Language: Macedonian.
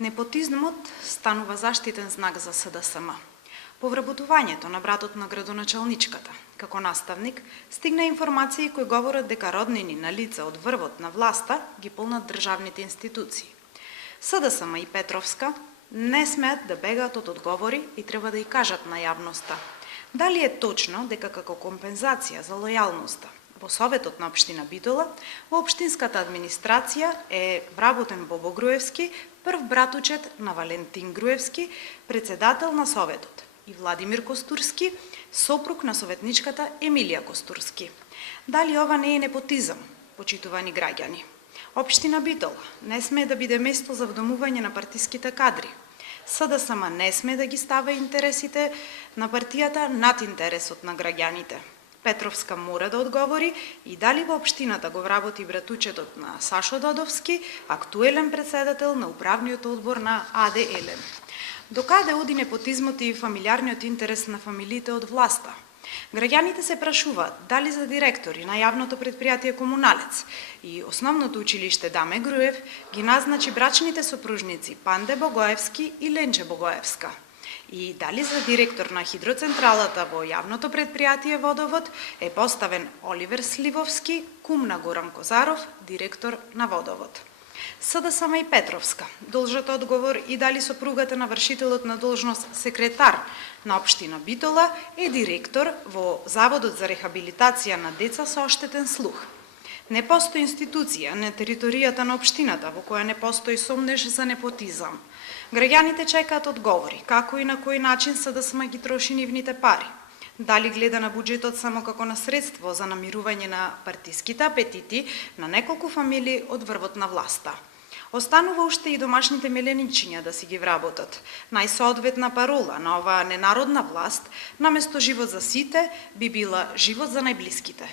Непотизмот станува заштитен знак за СДСМ. По вработувањето на братот на градоначалничката, како наставник, стигна информации кои говорат дека роднини на лица од врвот на власта ги полнат државните институции. СДСМ и Петровска не смеат да бегаат од одговори и треба да и кажат на јавноста. Дали е точно дека како компензација за лојалноста во Советот на општина Битола, во општинската администрација е вработен Бобо Груевски, прв братучет на Валентин Груевски, председател на Советот, и Владимир Костурски, сопруг на советничката Емилија Костурски. Дали ова не е непотизам, почитувани граѓани? Општина Битола не смее да биде место за вдомување на партиските кадри. СДСМ не смее да ги става интересите на партијата над интересот на граѓаните. Петровска мора да одговори и дали во општината го вработи братучетот на Сашо Додовски, актуелен председател на управниот одбор на АД Елен. Докаде оди непотизмот и фамилиарниот интерес на фамилиите од власта? Граѓаните се прашуваат дали за директори на јавното предпријатие Комуналец и основното училиште Даме Груев ги назначи брачните сопружници Панде Богоевски и Ленче Богоевска. И дали за директор на хидроцентралата во јавното предпријатие Водовод е поставен Оливер Сливовски, кум на Горан Козаров, директор на Водовод. СДСМ и Петровска должат одговор и дали сопругата на вршителот на должност секретар на општина Битола е директор во Заводот за рехабилитација на деца со оштетен слух. Не постои институција на територијата на општината во која не постои сомнеж за непотизам. Граѓаните чекаат одговори како и на кој начин СДСМ ги троши нивните пари. Дали гледа на буџетот само како на средство за намирување на партиските апетити на неколку фамилии од врвот на власта. Останува уште и домашните меленичиња да си ги вработат. Најсоодветна парола на оваа ненародна власт, наместо живот за сите, би била живот за најблиските.